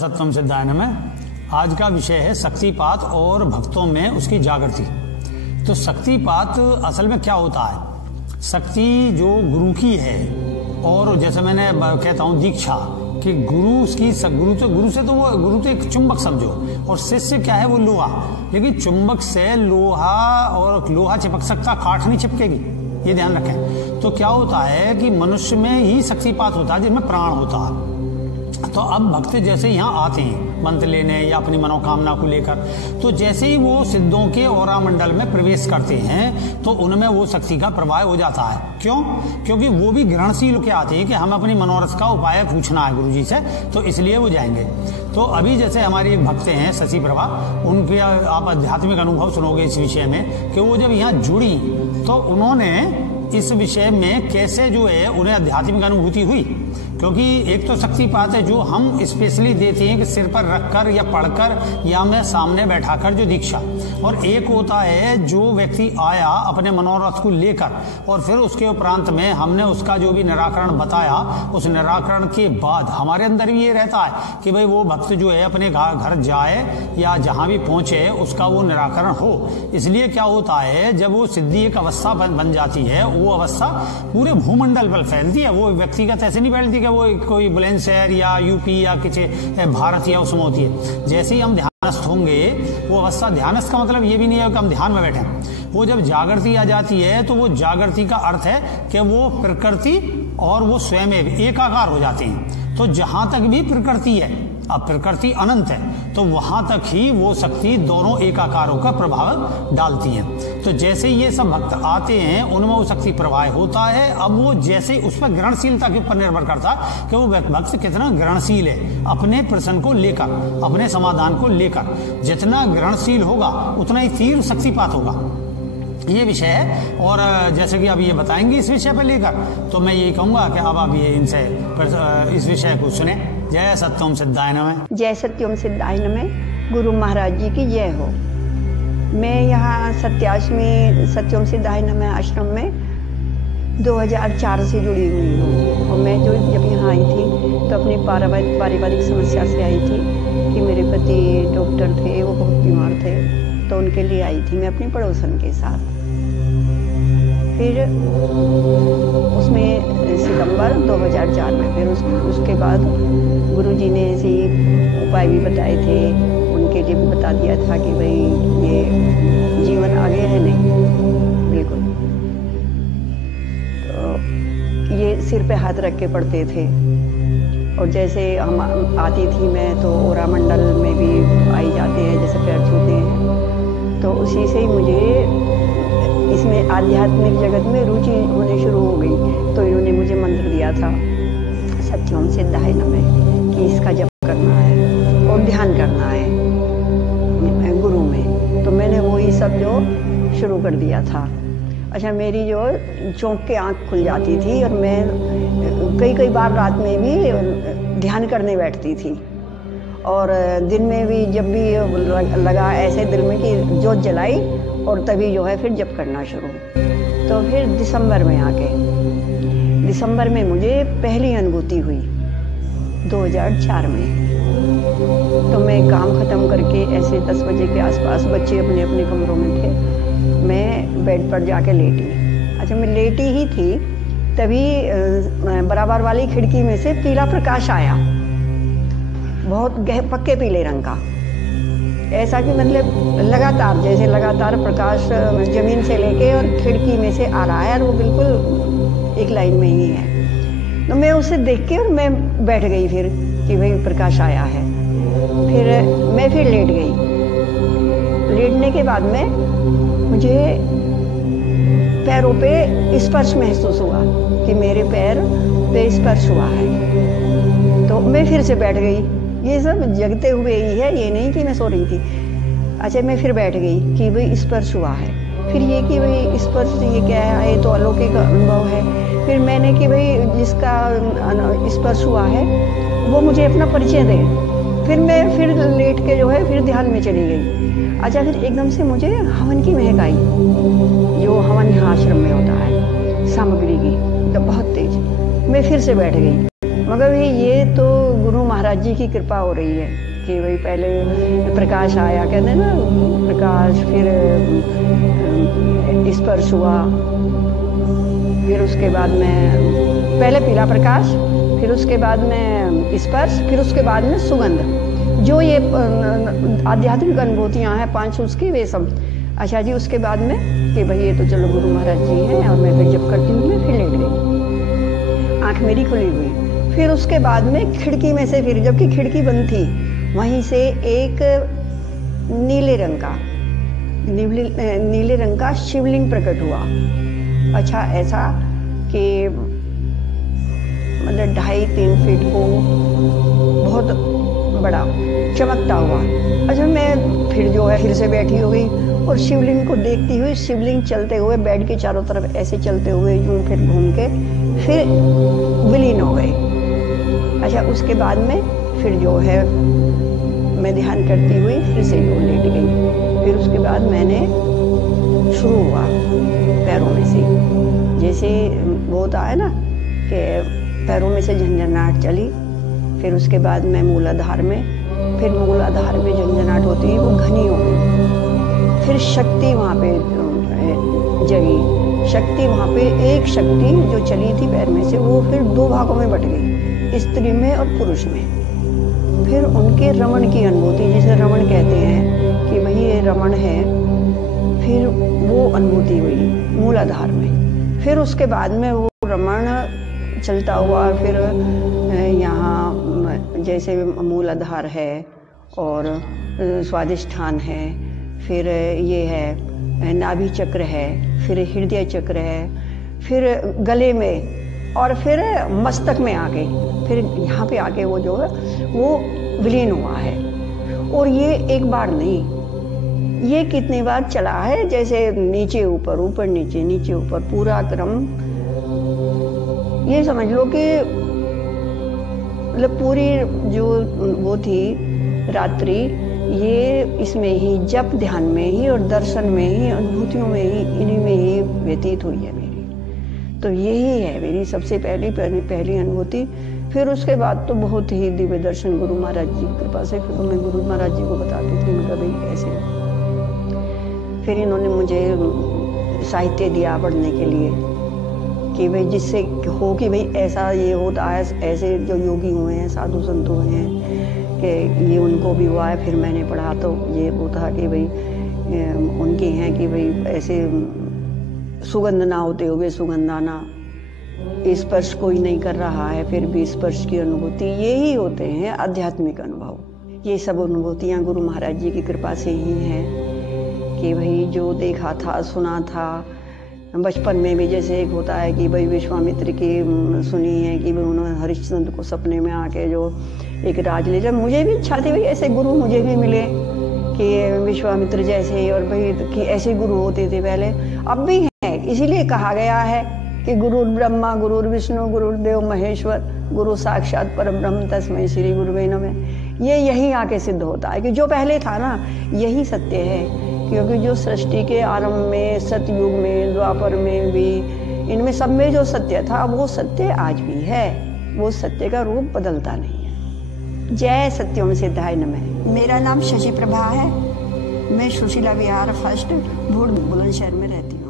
सत्यम सिद्धाय नमः। आज का विषय है शक्तिपात और भक्तों में उसकी जागृति। तो शक्तिपात असल में क्या होता है? शक्ति जो गुरु की है, और जैसे मैंने कहता हूँ दीक्षा कि गुरु से तो वो एक चुंबक समझो, और शिष्य क्या है, वो लोहा। लेकिन चुंबक से लोहा और लोहा चिपक सकता, काठ नहीं चिपकेगी, ये ध्यान रखें। तो क्या होता है कि मनुष्य में ही शक्तिपात होता है जिसमें प्राण होता है। तो अब भक्त जैसे यहाँ आते हैं मंत्र लेने या अपनी मनोकामना को लेकर, तो जैसे ही वो सिद्धों के औरा मंडल में प्रवेश करते हैं तो उनमें वो शक्ति का प्रवाह हो जाता है। क्यों? क्योंकि वो भी ग्रहणशील के आते हैं कि हम अपनी मनोरथ का उपाय पूछना है गुरुजी से, तो इसलिए वो जाएंगे। तो अभी जैसे हमारी एक भक्त हैं शशि प्रभा, उनके आप आध्यात्मिक अनुभव सुनोगे इस विषय में कि वो जब यहाँ जुड़ी तो उन्होंने इस विषय में कैसे जो है उन्हें आध्यात्मिक अनुभूति हुई। क्योंकि एक तो शक्तिपात है जो हम स्पेशली देते हैं कि सिर पर रखकर या पढ़कर या मैं सामने बैठाकर जो दीक्षा, और एक होता है जो व्यक्ति आया अपने मनोरथ को लेकर और फिर उसके उपरांत में हमने उसका जो भी निराकरण बताया, उस निराकरण के बाद हमारे अंदर भी ये रहता है कि भाई वो भक्त जो है अपने घर जाए या जहाँ भी पहुँचे उसका वो निराकरण हो। इसलिए क्या होता है, जब वो सिद्धि एक अवस्था बन जाती है, वो अवस्था पूरे भूमंडल पर फैलती है। वो व्यक्तिगत ऐसे नहीं फैलती कि वो कोई बुलंदशहर या यूपी या किसी भारत या उसमें होती है। जैसे ही हम ध्यानस्थ होंगे, वो अवस्था, ध्यानस्थ का मतलब ये भी नहीं है कि हम ध्यान में बैठे, वो जब जागृति आ जाती है तो वो जागृति का अर्थ है कि वो प्रकृति और वो स्वयं एकाकार हो जाते हैं। तो जहां तक भी प्रकृति है, अब प्रकृति अनंत है, तो वहां तक ही वो शक्ति दोनों एकाकारों का प्रभाव डालती है। तो जैसे ये सब भक्त आते हैं उनमें वो शक्ति प्रवाह होता है। अब वो जैसे उस पर ग्रहणशीलता के ऊपर निर्भर करता है कि वो भक्त कितना ग्रहणशील है अपने प्रश्न को लेकर, अपने समाधान को लेकर। जितना ग्रहणशील होगा उतना ही तीव्र शक्तिपात होगा, ये विषय है। और जैसे कि अब ये बताएंगे इस विषय पर लेकर, तो मैं यही कहूंगा कि अब आप ये इनसे इस विषय को सुने। जय सत्यम सिद्धाय नमः। जय सत्यम सिद्धाय नमः। गुरु महाराज जी की जय हो। मैं यहाँ सत्याश्रमी सत्यम सिद्धाय नमः आश्रम में 2004 से जुड़ी हुई हूँ। और मैं जब यहाँ आई थी तो अपनी पारिवारिक समस्या से आई थी कि मेरे पति डॉक्टर थे, वो बहुत बीमार थे, तो उनके लिए आई थी मैं अपनी पड़ोसन के साथ। फिर उसमें सितंबर 2004 में फिर उसके बाद गुरुजी ने ऐसे उपाय भी बताए थे, उनके लिए भी बता दिया था कि भाई ये जीवन आगे है नहीं बिल्कुल। तो ये सिर पे हाथ रख के पढ़ते थे, और जैसे हम आती थी मैं तो ओरा मंडल में भी आई जाते हैं, जैसे पैर छूते हैं, तो उसी से ही मुझे इसमें आध्यात्मिक जगत में रुचि होने शुरू हो गई। तो इन्होंने मुझे मंत्र दिया था सत्यम सिद्धाय नमः कि इसका जप करना है और ध्यान करना है गुरु में। तो मैंने वही सब जो शुरू कर दिया था। अच्छा, मेरी जो चौंक के आँख खुल जाती थी और मैं कई बार रात में भी ध्यान करने बैठती थी, और दिन में भी जब भी लगा ऐसे दिल में कि जोत जलाई और तभी जो है फिर जप करना शुरू। तो फिर दिसंबर में मुझे पहली अनुभूति हुई 2004 में। तो मैं काम ख़त्म करके ऐसे 10 बजे के आसपास, बच्चे अपने अपने कमरों में थे, मैं बेड पर जाके लेटी। अच्छा, मैं लेटी ही थी तभी बराबर वाली खिड़की में से पीला प्रकाश आया, बहुत पक्के पीले रंग का, ऐसा कि मतलब लगातार प्रकाश जमीन से लेके और खिड़की में से आ रहा है, और वो बिल्कुल एक लाइन में ही है। तो मैं उसे देख के और मैं बैठ गई फिर कि भाई प्रकाश आया है। फिर मैं फिर लेट गई। लेटने के बाद में मुझे पैरों पे स्पर्श महसूस हुआ कि मेरे पैर पे स्पर्श हुआ है। तो मैं फिर से बैठ गई। ये सब जगते हुए ही है, ये नहीं कि मैं सो रही थी। अच्छा, मैं फिर बैठ गई कि भाई स्पर्श हुआ है। फिर ये कि भाई स्पर्श ये क्या है, ये तो अलौकिक अनुभव है। फिर मैंने कि भाई जिसका स्पर्श हुआ है वो मुझे अपना परिचय दे। फिर मैं फिर लेट के जो है फिर ध्यान में चली गई। अच्छा, फिर एकदम से मुझे हवन की महक आई, जो हवन यहाँ आश्रम में होता है सामग्री की, तो बहुत तेज। मैं फिर से बैठ गई मगर ये तो गुरु महाराज जी की कृपा हो रही है कि भाई पहले प्रकाश आया, कहते हैं ना प्रकाश, फिर स्पर्श हुआ, फिर उसके बाद में पहले पीला प्रकाश, फिर उसके बाद में स्पर्श, फिर उसके बाद में सुगंध। जो ये आध्यात्मिक अनुभूतियाँ हैं 5 उसकी, वे सब। अच्छा जी, उसके बाद में कि भाई ये तो चलो गुरु महाराज जी हैं, और मैं फिर जब करती हूँ मैं फिर लेट गई, आँख मेरी खुली हुई। फिर उसके बाद में खिड़की में से, फिर जबकि खिड़की बंद थी, वहीं से एक नीले रंग का शिवलिंग प्रकट हुआ। अच्छा, ऐसा कि मतलब 2.5-3 फीट को, बहुत बड़ा चमकता हुआ। अच्छा, मैं फिर जो है फिर से बैठी हो गई और शिवलिंग को देखती हुई, शिवलिंग चलते हुए बेड के चारों तरफ ऐसे चलते हुए यूं फिर घूम के फिर विलीन हो गए। अच्छा, उसके बाद में फिर जो है मैं ध्यान करती हुई फिर से जो लेट गई। फिर उसके बाद मैंने शुरू हुआ पैरों में से, जैसे वो होता है ना कि पैरों में से झंझनाहट चली। फिर उसके बाद मैं मूलाधार में, फिर मूलाधार में झंझनाहट होती है वो घनी हो गई। फिर शक्ति वहाँ पे जगी, शक्ति वहाँ पे एक शक्ति जो चली थी पैर में से, वो फिर 2 भागों में बट गई, स्त्री में और पुरुष में। फिर उनके रमण की अनुभूति, जिसे रमण कहते हैं कि भाई ये रमण है, फिर वो अनुभूति हुई मूलाधार में। फिर उसके बाद में वो रमण चलता हुआ फिर यहाँ जैसे मूलाधार है और स्वादिष्ठान है, फिर ये है नाभि चक्र है, फिर हृदय चक्र है, फिर गले में, और फिर मस्तक में आके, फिर यहाँ पे आके वो जो है वो विलीन हुआ है। और ये एक बार नहीं, ये कितनी बार चला है, जैसे नीचे ऊपर, ऊपर नीचे, नीचे ऊपर, पूरा क्रम। ये समझ लो कि मतलब पूरी जो वो थी रात्रि, ये इसमें ही, जप ध्यान में ही और दर्शन में ही, अनुभूतियों में ही, इन्हीं में ही व्यतीत हुई है मेरी। तो यही है मेरी सबसे पहली अनुभूति। फिर उसके बाद तो बहुत ही दिव्य दर्शन गुरु महाराज जी की कृपा से। फिर मैं गुरु महाराज जी को बताती थी, मैं भाई ऐसे। फिर इन्होंने मुझे साहित्य दिया पढ़ने के लिए कि भाई जिससे हो कि भाई ऐसा ये होता है, ऐसे जो योगी हुए हैं, साधु संत हुए हैं, कि ये उनको भी हुआ है। फिर मैंने पढ़ा तो ये वो था कि भाई उनके हैं कि भाई ऐसे सुगंध ना होते हुए सुगंधाना, स्पर्श कोई नहीं कर रहा है फिर भी स्पर्श की अनुभूति, यही होते हैं आध्यात्मिक अनुभव। ये सब अनुभूतियाँ गुरु महाराज जी की कृपा से ही हैं कि भाई जो देखा था, सुना था बचपन में भी। जैसे एक होता है कि भाई विश्वामित्र की सुनी है कि भाई उन्होंने हरिश्चंद्र को सपने में आके जो एक राज ले, जब मुझे भी इच्छा थी भाई ऐसे गुरु मुझे भी मिले कि विश्वामित्र जैसे, और भाई कि ऐसे गुरु होते थे पहले, अब भी हैं। इसीलिए कहा गया है कि गुरु ब्रह्मा गुरु विष्णु गुरुदेव महेश्वर, गुरु साक्षात परब्रह्म तस्मै श्री गुरुवे नमः। ये यही आके सिद्ध होता है कि जो पहले था ना यही सत्य है। क्योंकि जो सृष्टि के आरंभ में, सतयुग में, द्वापर में भी, इनमें सब में जो सत्य था वो सत्य आज भी है। वो सत्य का रूप बदलता नहीं है। जय सत्यम सिद्धाय नमः। मेरा नाम शशि प्रभा है। मैं सुशीला विहार फर्स्ट भूड़ बुलंदशहर में रहती हूँ।